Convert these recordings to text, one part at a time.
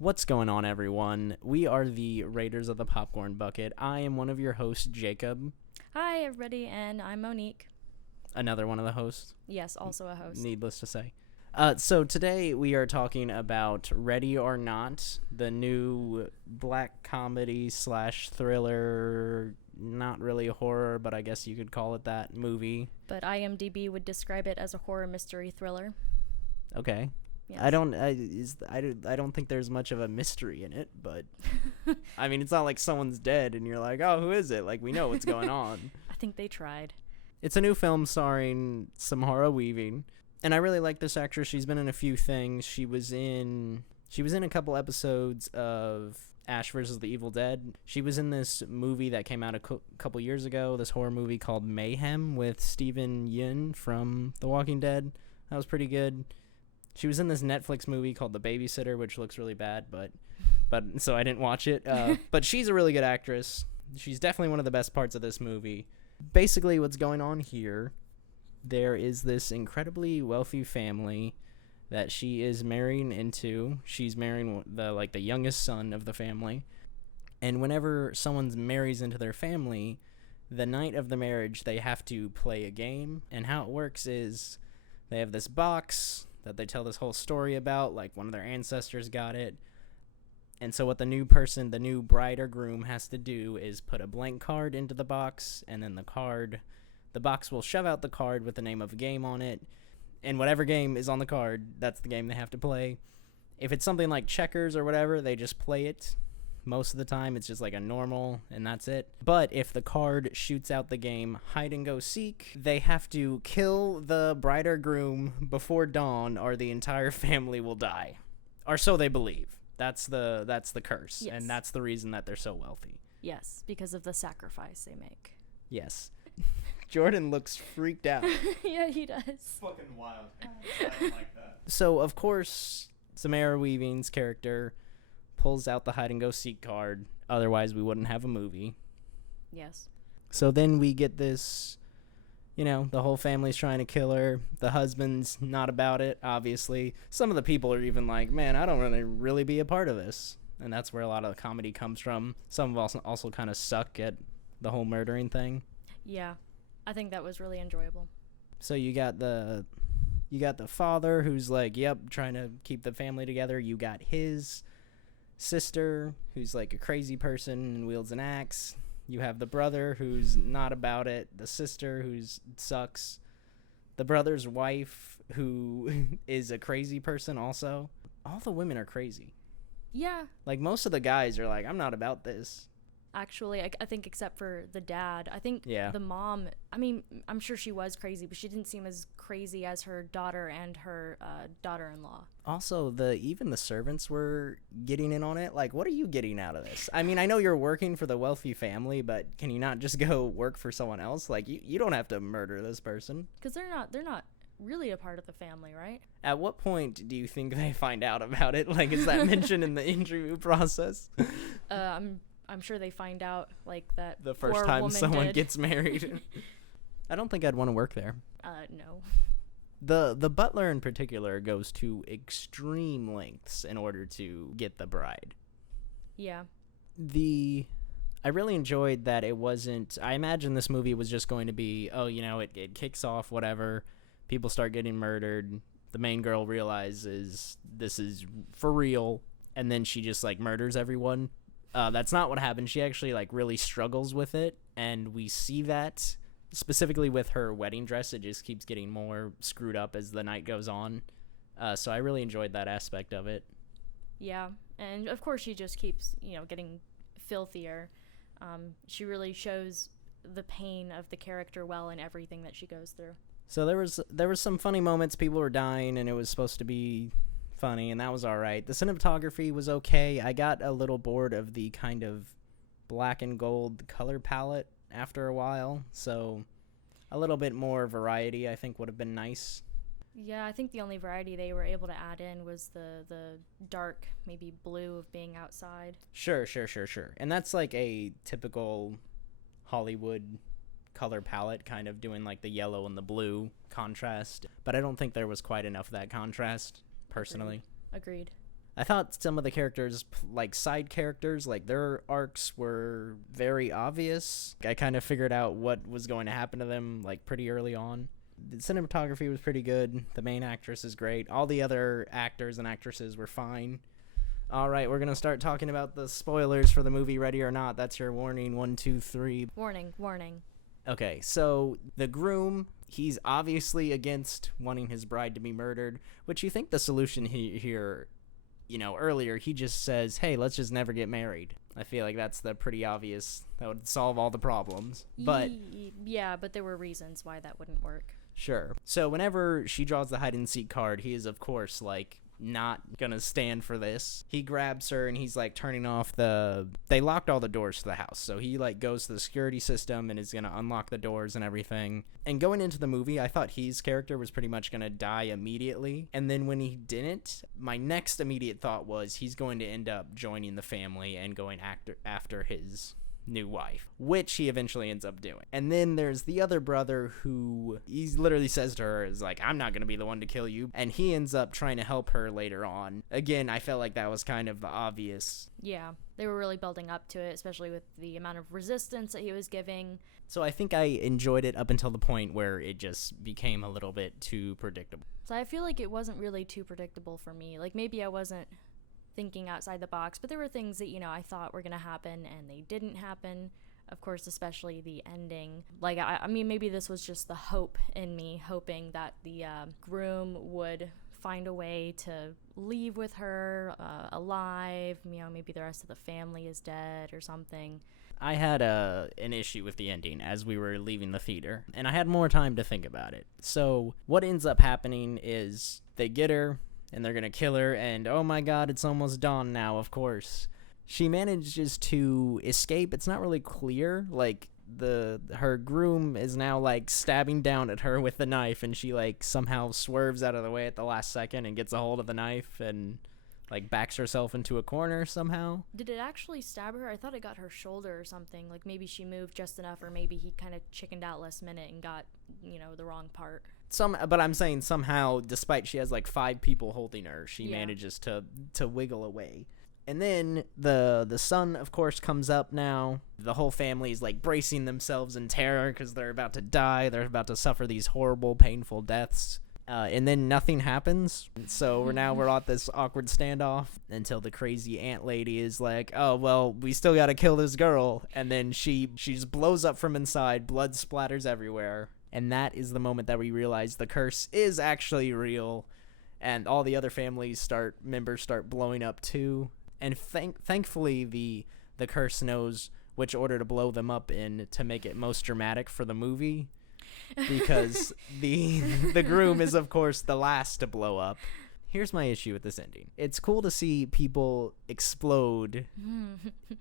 What's going on, everyone? We are the Raiders of the Popcorn Bucket. I am one of your hosts, Jacob. Hi, everybody, and I'm Monique. Another one of the hosts. Yes, also a host. Needless to say. So today we are talking about Ready or Not, the new black comedy slash thriller, not really horror, but I guess you could call it that, movie. But IMDb would describe it as a horror mystery thriller. Okay. Yes. I don't think there's much of a mystery in it, but I mean, it's not like someone's dead and you're like, oh, who is it? Like, we know what's going on. I think they tried. It's a new film starring Samara Weaving, and I really like this actress. She's been in a few things. She was in a couple episodes of Ash vs. the Evil Dead. She was in this movie that came out a couple years ago, this horror movie called Mayhem with Steven Yeun from The Walking Dead. That was pretty good. She was in this Netflix movie called The Babysitter, which looks really bad, but so I didn't watch it. But she's a really good actress. She's definitely one of the best parts of this movie. Basically, what's going on here, there is this incredibly wealthy family that she is marrying into. She's marrying the youngest son of the family. And whenever someone marries into their family, the night of the marriage, they have to play a game. And how it works is they have this box that they tell this whole story about, like one of their ancestors got it. And so what the new bride or groom has to do is put a blank card into the box, and then the box will shove out the card with the name of a game on it, and whatever game is on the card, that's the game they have to play. If it's something like checkers or whatever, they just play it. Most of the time, it's just like a normal, and that's it. But if the card shoots out the game hide and go seek, they have to kill the bride or groom before dawn, or the entire family will die. Or so they believe. That's the curse, yes. And that's the reason that they're so wealthy. Yes, because of the sacrifice they make. Yes. Jordan looks freaked out. Yeah, he does. Fucking wild. I don't like that. So, of course, Samara Weaving's character pulls out the hide and go seek card. Otherwise, we wouldn't have a movie. Yes. So then we get this, the whole family's trying to kill her. The husband's not about it, obviously. Some of the people are even like, man, I don't really be a part of this. And that's where a lot of the comedy comes from. Some of us also kind of suck at the whole murdering thing. Yeah, I think that was really enjoyable. So you got the father who's like, yep, trying to keep the family together. You got his sister who's like a crazy person and wields an axe. You have the brother who's not about it, the sister who sucks, the brother's wife who is a crazy person also. All the women are crazy. Yeah. Like, most of the guys are like, I'm not about this. Actually, I think except for the dad. I think the mom, I mean, I'm sure she was crazy, but she didn't seem as crazy as her daughter and her daughter-in-law. Also, even the servants were getting in on it. Like, what are you getting out of this? I mean, I know you're working for the wealthy family, but can you not just go work for someone else? Like, you don't have to murder this person. Because they're not really a part of the family, right? At what point do you think they find out about it? Like, is that mentioned in the interview process? I'm sure they find out, like, that the first poor time woman someone gets married. I don't think I'd want to work there. No. The butler in particular goes to extreme lengths in order to get the bride. Yeah. I really enjoyed that it wasn't... I imagine this movie was just going to be, it kicks off, whatever. People start getting murdered. The main girl realizes this is for real, and then she just, like, murders everyone. That's not what happened. She actually, like, really struggles with it, and we see that specifically with her wedding dress. It just keeps getting more screwed up as the night goes on. So I really enjoyed that aspect of it. Yeah, and of course she just keeps, getting filthier. She really shows the pain of the character well in everything that she goes through. So there was some funny moments. People were dying, and it was supposed to be funny, and that was all right. The cinematography was okay. I got a little bored of the kind of black and gold color palette after a while, so a little bit more variety I think would have been nice. Yeah, I think the only variety they were able to add in was the dark, maybe blue of being outside. Sure. And that's like a typical Hollywood color palette, kind of doing like the yellow and the blue contrast, but I don't think there was quite enough of that contrast, personally. Agreed. I thought some of the characters, like side characters, like their arcs were very obvious. I kind of figured out what was going to happen to them like pretty early on. The cinematography was pretty good. The main actress is great. All the other actors and actresses were fine. All right, we're going to start talking about the spoilers for the movie Ready or Not. That's your warning. 1, 2, 3. Warning. Okay, so the groom, he's obviously against wanting his bride to be murdered, which you think the solution here, earlier, he just says, hey, let's just never get married. I feel like that's the pretty obvious, that would solve all the problems. But yeah, but there were reasons why that wouldn't work. Sure. So whenever she draws the hide-and-seek card, he is, of course, like, not gonna stand for this. He grabs her and he's like turning off they locked all the doors to the house, so he like goes to the security system and is gonna unlock the doors and everything. And going into the movie, I thought his character was pretty much gonna die immediately, and then when he didn't, my next immediate thought was he's going to end up joining the family and going after his new wife, which he eventually ends up doing. And then there's the other brother who he literally says to her is like, I'm not gonna be the one to kill you, and he ends up trying to help her later on. Again, I felt like that was kind of obvious. Yeah, they were really building up to it, especially with the amount of resistance that he was giving. So I think I enjoyed it up until the point where it just became a little bit too predictable. So I feel like it wasn't really too predictable for me. Like, maybe I wasn't thinking outside the box, but there were things that I thought were gonna happen and they didn't happen. Of course, especially the ending. Like, I mean, maybe this was just the hope in me, hoping that the groom would find a way to leave with her alive. Maybe the rest of the family is dead or something. I had an issue with the ending as we were leaving the theater, and I had more time to think about it. So what ends up happening is they get her, and they're gonna kill her, and oh my god, it's almost dawn now, of course. She manages to escape. It's not really clear, like, her groom is now, like, stabbing down at her with the knife, and she, like, somehow swerves out of the way at the last second and gets a hold of the knife and, like, backs herself into a corner somehow. Did it actually stab her? I thought it got her shoulder or something. Like, maybe she moved just enough, or maybe he kind of chickened out last minute and got, the wrong part. But I'm saying somehow, despite she has like 5 people holding her, she manages to wiggle away. And then the son, of course, comes up now. The whole family is like bracing themselves in terror because they're about to die. They're about to suffer these horrible, painful deaths. And then nothing happens. So we're at this awkward standoff until the crazy ant lady is like, oh, well, we still got to kill this girl. And then she just blows up from inside. Blood splatters everywhere. And that is the moment that we realize the curse is actually real, and all the other members start blowing up too. And thankfully, the curse knows which order to blow them up in to make it most dramatic for the movie, because the groom is, of course, the last to blow up. Here's my issue with this ending. It's cool to see people explode,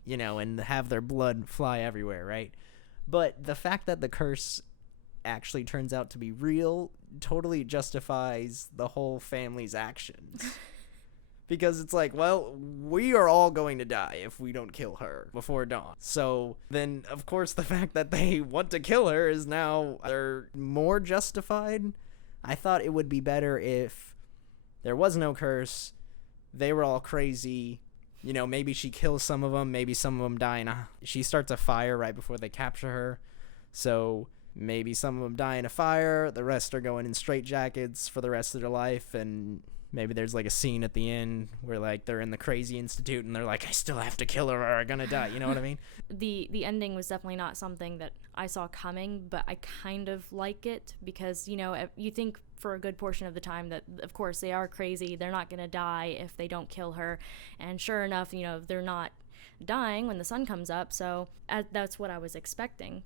and have their blood fly everywhere, right? But the fact that the curse actually turns out to be real totally justifies the whole family's actions. Because it's like, well, we are all going to die if we don't kill her before dawn. So then, of course, the fact that they want to kill her is now they're more justified. I thought it would be better if there was no curse, they were all crazy, maybe she kills some of them, maybe some of them die, and she starts a fire right before they capture her. So maybe some of them die in a fire, the rest are going in straitjackets for the rest of their life, and maybe there's like a scene at the end where like they're in the crazy institute and they're like, I still have to kill her or I'm gonna die, you know what I mean? The ending was definitely not something that I saw coming, but I kind of like it because, you think for a good portion of the time that, of course, they are crazy, they're not gonna die if they don't kill her, and sure enough, they're not dying when the sun comes up, so that's what I was expecting.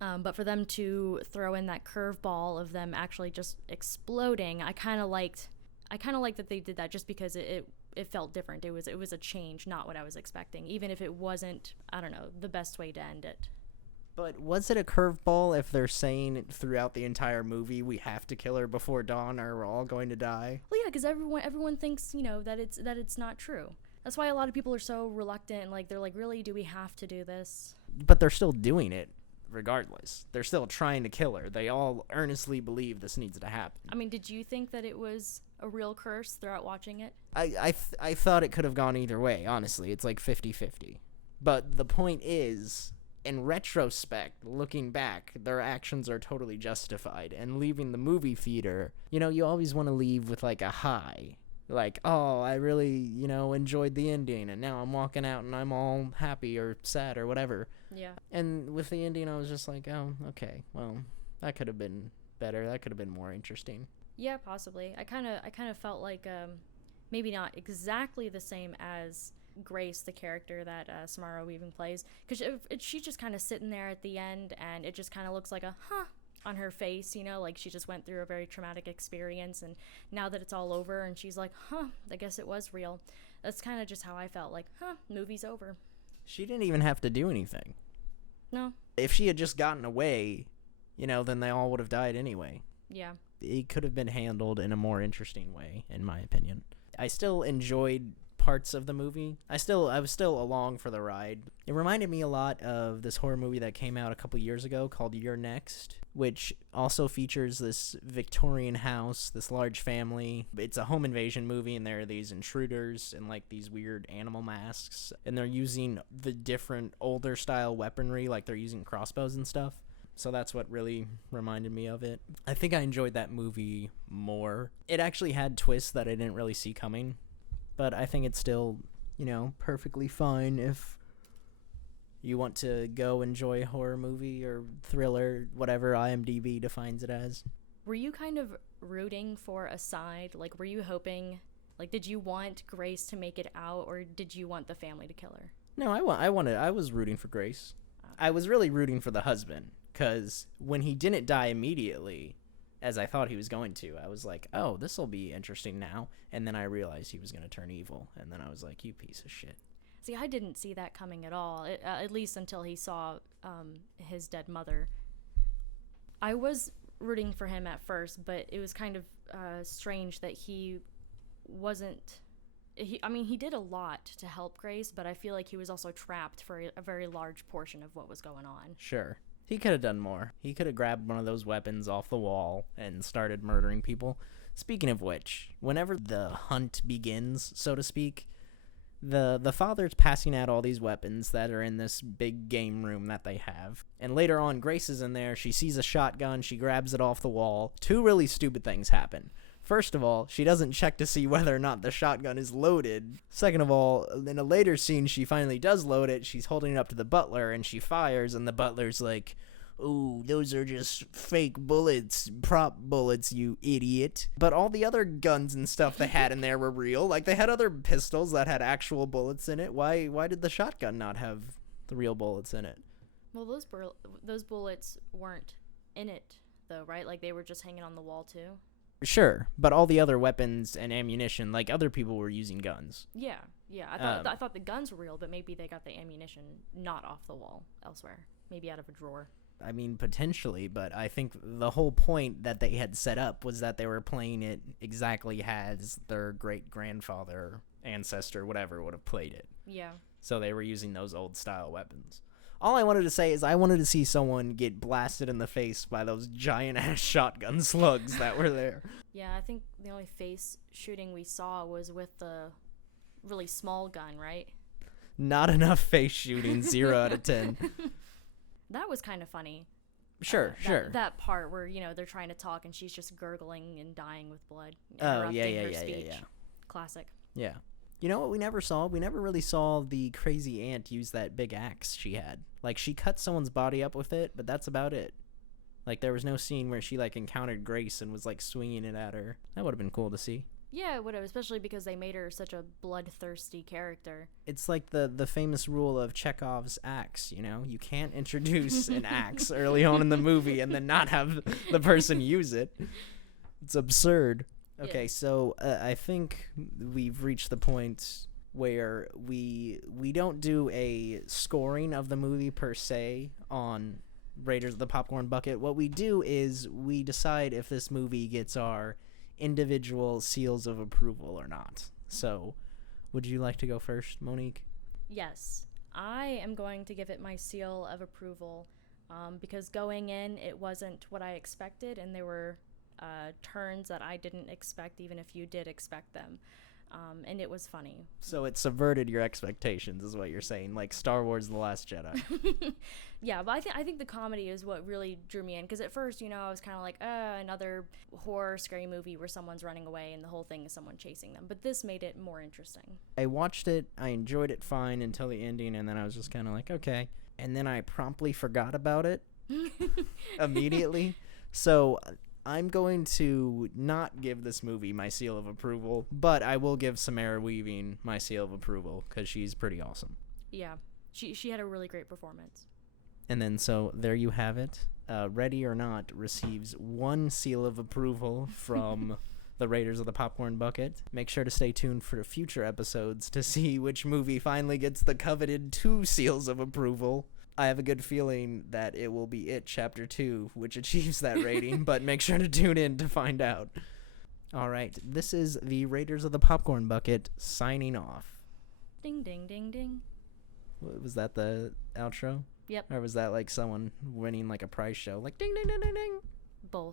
But for them to throw in that curveball of them actually just exploding, I kind of liked that they did that just because it felt different. It was a change, not what I was expecting, even if it wasn't, I don't know, the best way to end it. But was it a curveball if they're saying throughout the entire movie we have to kill her before dawn or we're all going to die? Well, yeah, because everyone thinks that it's not true. That's why a lot of people are so reluctant. Like, they're like, really, do we have to do this? But they're still doing it. Regardless, they're still trying to kill her. They all earnestly believe this needs to happen. I mean, did you think that it was a real curse throughout watching it. I thought it could have gone either way, honestly. It's like 50-50. But the point is, in retrospect, looking back, their actions are totally justified. And leaving the movie theater, you always want to leave with like a high. Like, oh, I really, enjoyed the ending, and now I'm walking out and I'm all happy or sad or whatever. Yeah. And with the ending, I was just like, oh, okay, well, that could have been better. That could have been more interesting. Yeah, possibly. I kind of felt like maybe not exactly the same as Grace, the character that Samara Weaving plays, because she's just kind of sitting there at the end, and it just kind of looks like a on her face, like she just went through a very traumatic experience, and now that it's all over and she's like, I guess it was real. That's kind of just how I felt, like, movie's over. She didn't even have to do anything. No. If she had just gotten away, then they all would have died anyway. Yeah. It could have been handled in a more interesting way, in my opinion. I still enjoyed parts of the movie. I was still along for the ride. It reminded me a lot of this horror movie that came out a couple years ago called You're Next, which also features this Victorian house, this large family. It's a home invasion movie, and there are these intruders in like these weird animal masks, and they're using the different older style weaponry, like they're using crossbows and stuff. So that's what really reminded me of it. I think I enjoyed that movie more. It actually had twists that I didn't really see coming. But I think it's still, perfectly fine if you want to go enjoy a horror movie or thriller, whatever IMDb defines it as. Were you kind of rooting for a side? Like, were you hoping, like, did you want Grace to make it out, or did you want the family to kill her? No, I was rooting for Grace. I was really rooting for the husband, because when he didn't die immediately, as I thought he was going to, I was like, oh, this will be interesting now. And then I realized he was going to turn evil. And then I was like, you piece of shit. See, I didn't see that coming at all, at least until he saw his dead mother. I was rooting for him at first, but it was kind of strange that he wasn't... he did a lot to help Grace, but I feel like he was also trapped for a very large portion of what was going on. Sure. He could have done more. He could have grabbed one of those weapons off the wall and started murdering people. Speaking of which, whenever the hunt begins, so to speak, the father's passing out all these weapons that are in this big game room that they have. And later on, Grace is in there. She sees a shotgun. She grabs it off the wall. Two really stupid things happen. First of all, she doesn't check to see whether or not the shotgun is loaded. Second of all, in a later scene, she finally does load it. She's holding it up to the butler, and she fires, and the butler's like, "Ooh, those are just fake bullets, prop bullets, you idiot." But all the other guns and stuff they had in there were real. Like, they had other pistols that had actual bullets in it. Why did the shotgun not have the real bullets in it? Well, those bullets weren't in it, though, right? Like, they were just hanging on the wall, too? Sure, but all the other weapons and ammunition, like, other people were using guns. Yeah. I thought the guns were real, but maybe they got the ammunition not off the wall elsewhere. Maybe out of a drawer. I mean, potentially, but I think the whole point that they had set up was that they were playing it exactly as their great-grandfather, ancestor, whatever, would have played it. Yeah. So they were using those old-style weapons. All I wanted to say is I wanted to see someone get blasted in the face by those giant-ass shotgun slugs that were there. Yeah, I think the only face shooting we saw was with the really small gun, right? Not enough face shooting, 0 out of 10. That was kind of funny. Sure. That part where, they're trying to talk and she's just gurgling and dying with blood. Oh, yeah. Classic. Yeah. You know what we never saw? We never really saw the crazy aunt use that big axe she had. Like, she cut someone's body up with it, but that's about it. Like, there was no scene where she, like, encountered Grace and was, like, swinging it at her. That would have been cool to see. Yeah, it would have, especially because they made her such a bloodthirsty character. It's like the famous rule of Chekhov's axe, You can't introduce an axe early on in the movie and then not have the person use it. It's absurd. Okay, Yeah. So I think we've reached the point where we don't do a scoring of the movie per se on Raiders of the Popcorn Bucket. What we do is we decide if this movie gets our individual seals of approval or not. So, would you like to go first, Monique? Yes, I am going to give it my seal of approval because going in, it wasn't what I expected, and there were turns that I didn't expect, even if you did expect them. And it was funny. So it subverted your expectations, is what you're saying, like Star Wars: The Last Jedi. Yeah, but I think the comedy is what really drew me in, because at first, I was kind of like, another horror, scary movie where someone's running away and the whole thing is someone chasing them. But this made it more interesting. I watched it, I enjoyed it fine until the ending, and then I was just kind of like, okay. And then I promptly forgot about it immediately. So I'm going to not give this movie my seal of approval, but I will give Samara Weaving my seal of approval because she's pretty awesome. Yeah, she had a really great performance. And then so there you have it. Ready or Not receives 1 seal of approval from the Raiders of the Popcorn Bucket. Make sure to stay tuned for future episodes to see which movie finally gets the coveted 2 seals of approval. I have a good feeling that it will be It Chapter 2, which achieves that rating, but make sure to tune in to find out. All right, this is the Raiders of the Popcorn Bucket signing off. Ding, ding, ding, ding. Was that the outro? Yep. Or was that like someone winning like a prize show? Like ding, ding, ding, ding, ding? Both.